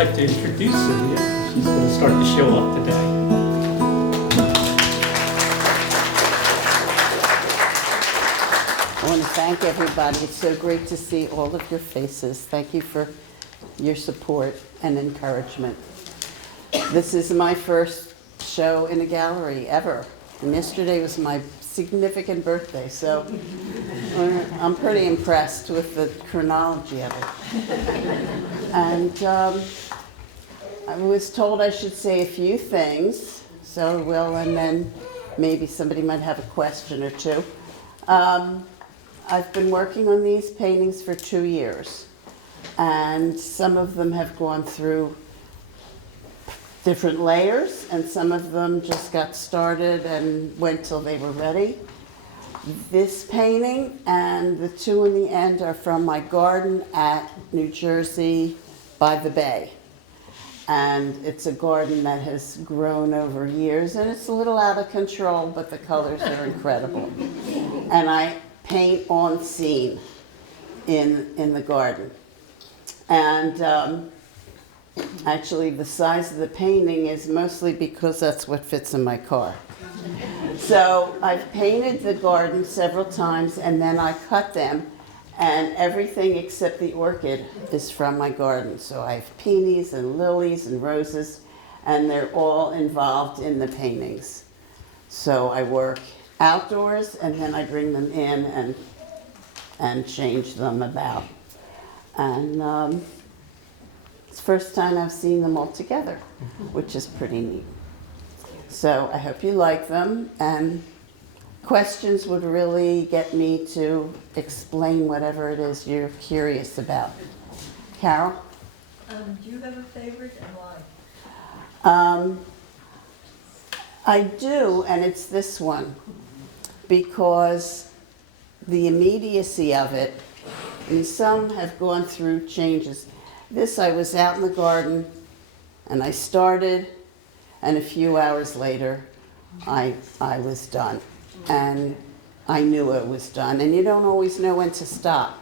like to introduce Sivia. She's going to start the show off today. I want to thank everybody. It's so great to see all of your faces. Thank you for your support and encouragement. This is my first show in a gallery ever. And yesterday was my significant birthday, so I'm pretty impressed with the chronology of it. And I was told I should say a few things, so I will, and then maybe somebody might have a question or two. I've been working on these paintings for 2 years, and some of them have gone through different layers, and some of them just got started and went till they were ready. This painting and the two in the end are from my garden at New Jersey by the bay. And it's a garden that has grown over years, and it's a little out of control, but the colors are incredible. And I paint on scene in the garden. And actually, the size of the painting is mostly because that's what fits in my car. So I've painted the garden several times, and then I cut them, and everything except the orchid is from my garden. So I have peonies and lilies and roses, and they're all involved in the paintings. So I work outdoors, and then I bring them in and change them about. And it's the first time I've seen them all together, which is pretty neat. So I hope you like them, and questions would really get me to explain whatever it is you're curious about. Carol? Do you have a favorite and why? I do, and it's this one, because the immediacy of it, and some have gone through changes. This, I was out in the garden, and I started, and a few hours later, I was done. And I knew it was done, and you don't always know when to stop.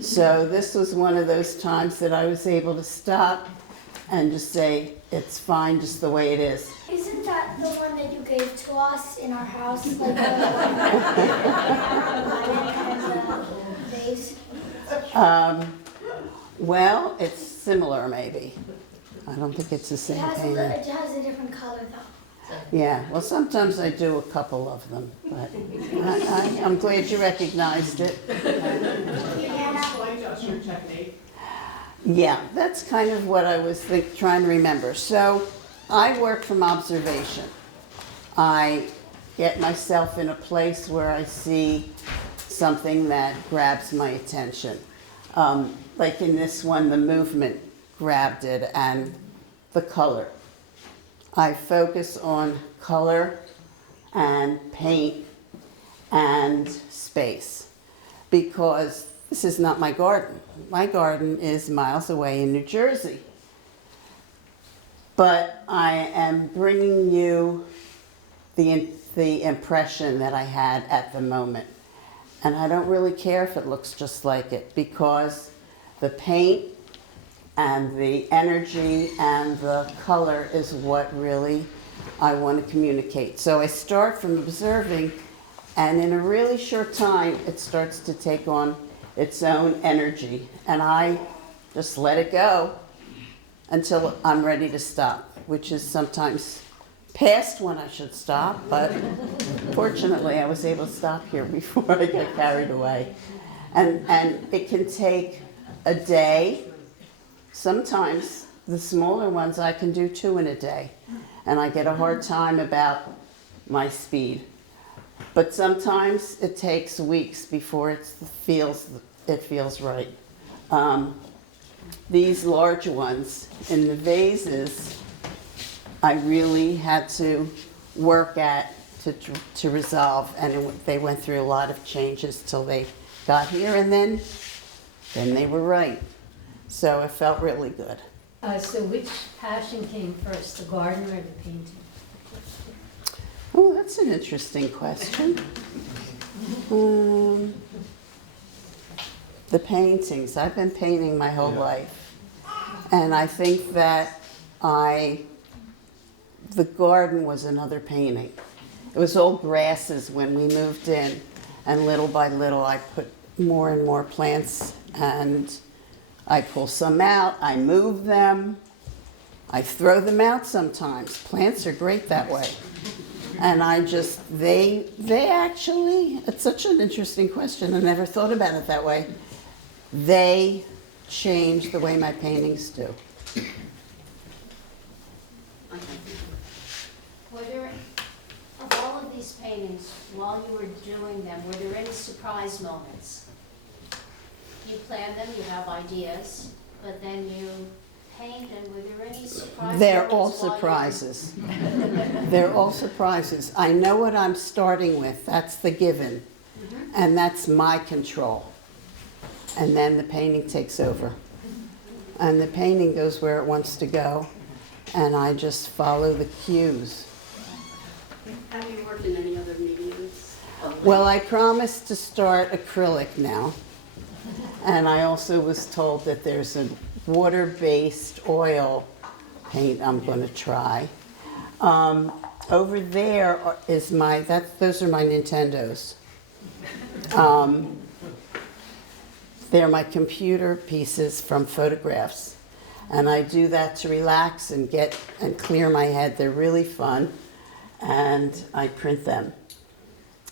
So this was one of those times that I was able to stop and just say, it's fine just the way it is. Isn't that the one that you gave to us in our house? Like the vase? Well, it's similar maybe. I don't think it's the same painting. It has a different color though. Yeah, well, sometimes I do a couple of them, but I'm glad you recognized it. Explain to us your technique. Yeah, that's kind of what I was trying to remember. So I work from observation. I get myself in a place where I see something that grabs my attention. Like in this one, the movement grabbed it and the color. I focus on color and paint and space because this is not my garden. My garden is miles away in New Jersey. But I am bringing you the impression that I had at the moment. And I don't really care if it looks just like it because the paint and the energy and the color is what really I want to communicate. So I start from observing, and in a really short time, it starts to take on its own energy. And I just let it go until I'm ready to stop, which is sometimes past when I should stop, but fortunately I was able to stop here before I got carried away. And it can take a day. Sometimes the smaller ones I can do 2 in a day, and I get a hard time about my speed. But sometimes it takes weeks before it feels right. These large ones in the vases, I really had to work at to resolve, and they went through a lot of changes till they got here, and then they were right. So it felt really good. So which passion came first, the garden or the painting? Oh, that's an interesting question. The paintings. I've been painting my whole life. And I think that the garden was another painting. It was all grasses when we moved in, and little by little I put more and more plants, and I pull some out, I move them, I throw them out sometimes. Plants are great that way. And they actually, it's such an interesting question, I never thought about it that way. They change the way my paintings do. Were there, of all of these paintings, while you were doing them, were there any surprise moments? You plan them, you have ideas, but then you paint, and were there any surprises? They're all surprises. They're all surprises. I know what I'm starting with, that's the given, and that's my control. And then the painting takes over. And the painting goes where it wants to go, and I just follow the cues. Have you worked in any other mediums? Well, I promised to start acrylic now, and I also was told that there's a water-based oil paint I'm going to try. Over there is those are my Nintendos. They're my computer pieces from photographs, and I do that to relax and clear my head. They're really fun, and I print them.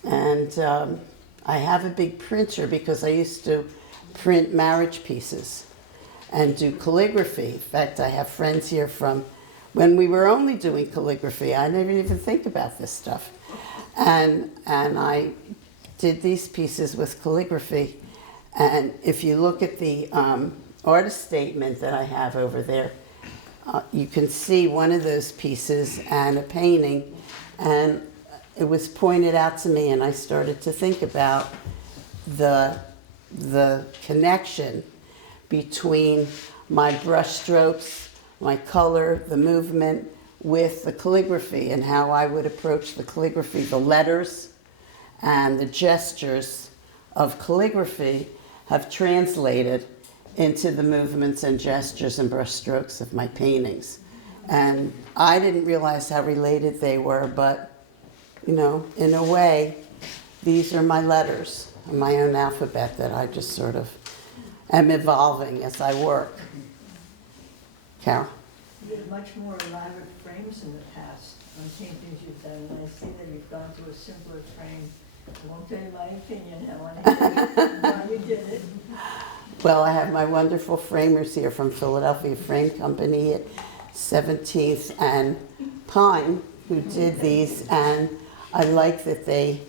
And I have a big printer because I used to print marriage pieces and do calligraphy. In fact, I have friends here from when we were only doing calligraphy. I didn't even think about this stuff. And I did these pieces with calligraphy. And if you look at the artist statement that I have over there, you can see one of those pieces and a painting. And it was pointed out to me, and I started to think about the connection between my brush strokes, my color, the movement, with the calligraphy, and how I would approach the calligraphy. The letters and the gestures of calligraphy have translated into the movements and gestures and brush strokes of my paintings. And I didn't realize how related they were, but, you know, in a way, these are my letters, my own alphabet that I just sort of am evolving as I work. Carol? You had much more elaborate frames in the past on paintings you've done, and I see that you've gone to a simpler frame. I won't tell you my opinion how you did it. Well, I have my wonderful framers here from Philadelphia Frame Company at 17th and Pine who did these, and I like that they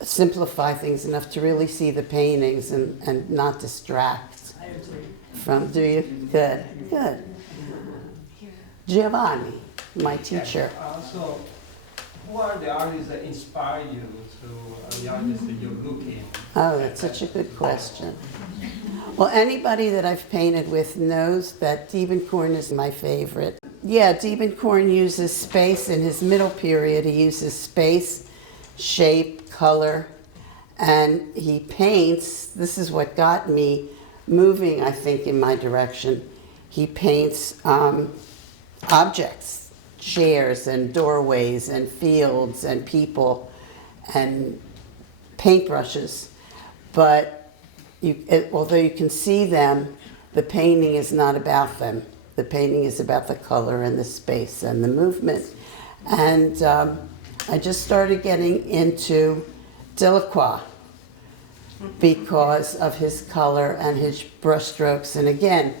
simplify things enough to really see the paintings and not distract I agree. from, do you? Good, good. Giovanni, my teacher. So, who are the artists that inspire you to the artists that you're looking? Oh, that's such a good question. Well, anybody that I've painted with knows that Diebenkorn is my favorite. Yeah, Diebenkorn uses space in his middle period. He uses space, shape, color, and he paints. This is what got me moving, I think, in my direction. He paints objects, chairs and doorways and fields and people and paintbrushes. But although you can see them, the painting is not about them. The painting is about the color and the space and the movement. And I just started getting into Delacroix because of his color and his brushstrokes. And again,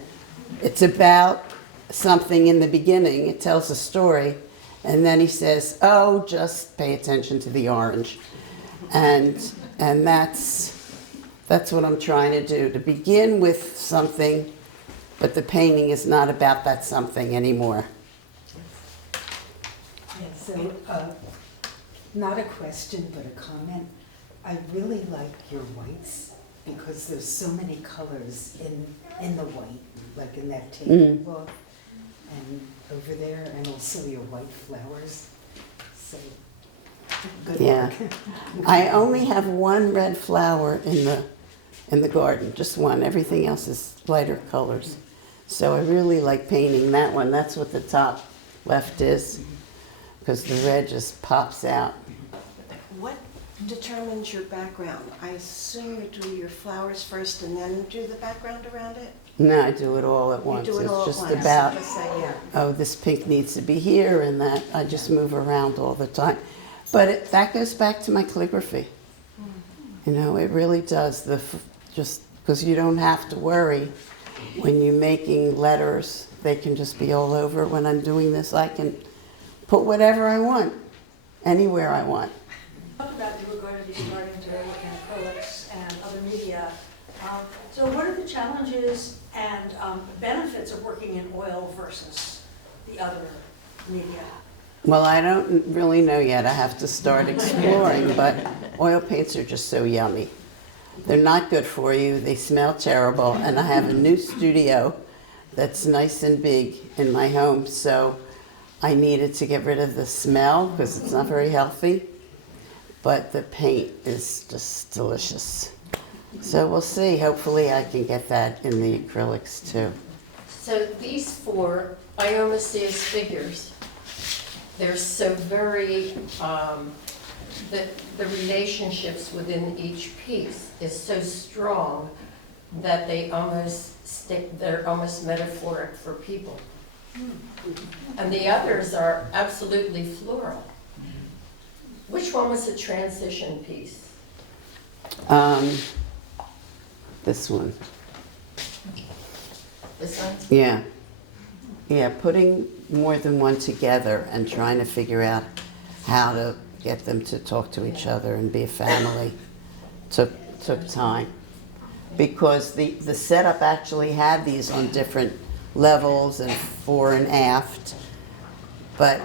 it's about something in the beginning. It tells a story. And then he says, oh, just pay attention to the orange. And that's what I'm trying to do, to begin with something, but the painting is not about that something anymore. So, not a question, but a comment. I really like your whites because there's so many colors in the white, like in that tablecloth and over there, and also your white flowers. So, good Yeah. work. I only have one red flower in the garden, just one. Everything else is lighter colors. So I really like painting that one. That's what the top left is, because the red just pops out. What determines your background? I assume you do your flowers first and then do the background around it? No, I do it all at You once. do it all at It's just once. about, Just say, yeah. oh, this pink needs to be here and that. I just move around all the time. But that goes back to my calligraphy. You know, it really does. Just because you don't have to worry when you're making letters, they can just be all over. When I'm doing this, I can put whatever I want, anywhere I want. Talked about you were going to be starting to look at acrylics and other media. So what are the challenges and benefits of working in oil versus the other media? Well, I don't really know yet. I have to start exploring, but oil paints are just so yummy. They're not good for you. They smell terrible. And I have a new studio that's nice and big in my home, so I needed to get rid of the smell because it's not very healthy. But the paint is just delicious. So we'll see. Hopefully I can get that in the acrylics too. So these four, I almost see as figures. They're so very, the relationships within each piece is so strong that they almost stick, they're almost metaphoric for people. And the others are absolutely floral. Which one was a transition piece? This one. This one? Yeah. Yeah, putting more than one together and trying to figure out how to get them to talk to each other and be a family took time. Because the setup actually had these on different levels and fore and aft. But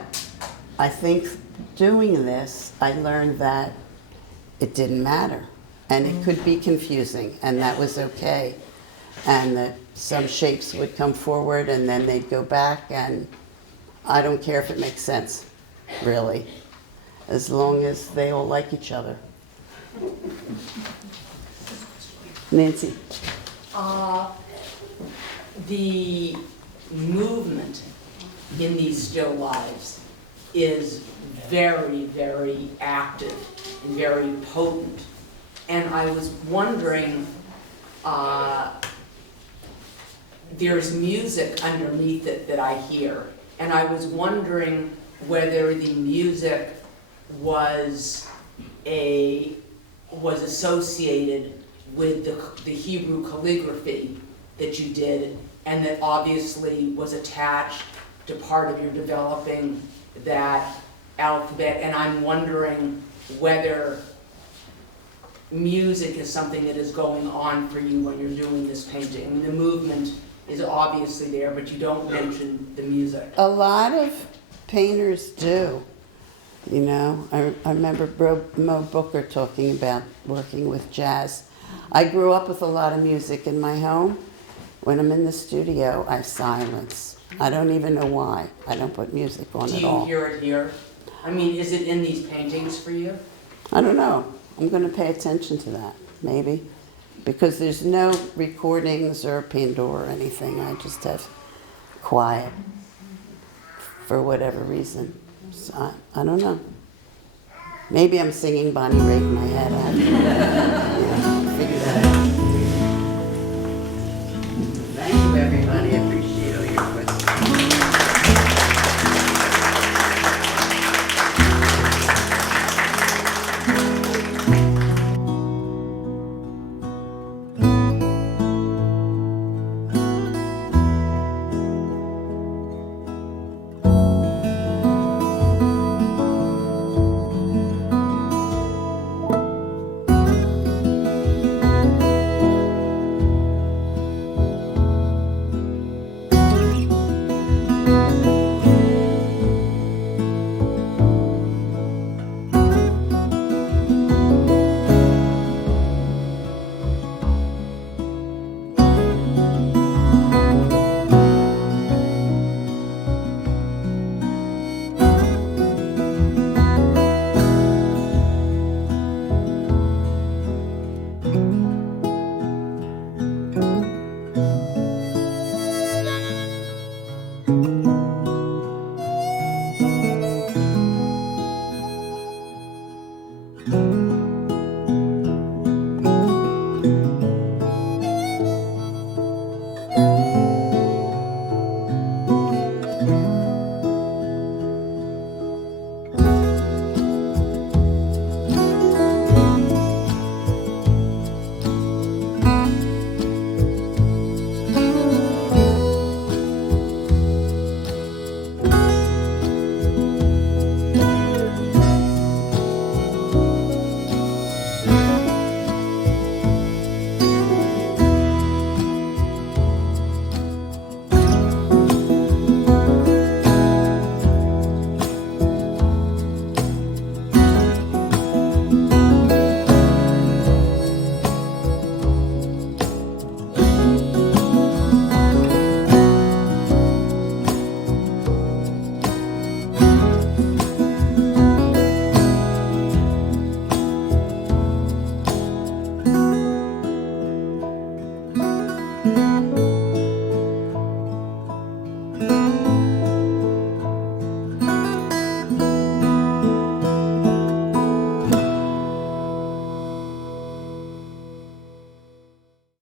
I think doing this, I learned that it didn't matter. And it could be confusing, and that was okay. And that some shapes would come forward and then they'd go back, and I don't care if it makes sense, really, as long as they all like each other. Nancy? The movement in these still lives is very, very active and very potent. And I was wondering, there's music underneath it that I hear. And I was wondering whether the music was associated with the Hebrew calligraphy that you did, and that obviously was attached to part of your developing that alphabet. And I'm wondering whether music is something that is going on for you when you're doing this painting. I mean, the movement is obviously there, but you don't mention the music. A lot of painters do. You know, I remember Mo Booker talking about working with jazz. I grew up with a lot of music in my home. When I'm in the studio, I silence. I don't even know why. I don't put music on at all. Do you hear it here? I mean, is it in these paintings for you? I don't know. I'm going to pay attention to that, maybe. Because there's no recordings or Pandora or anything. I just have quiet for whatever reason. So I don't know. Maybe I'm singing Bonnie Raitt in my head. I have no idea.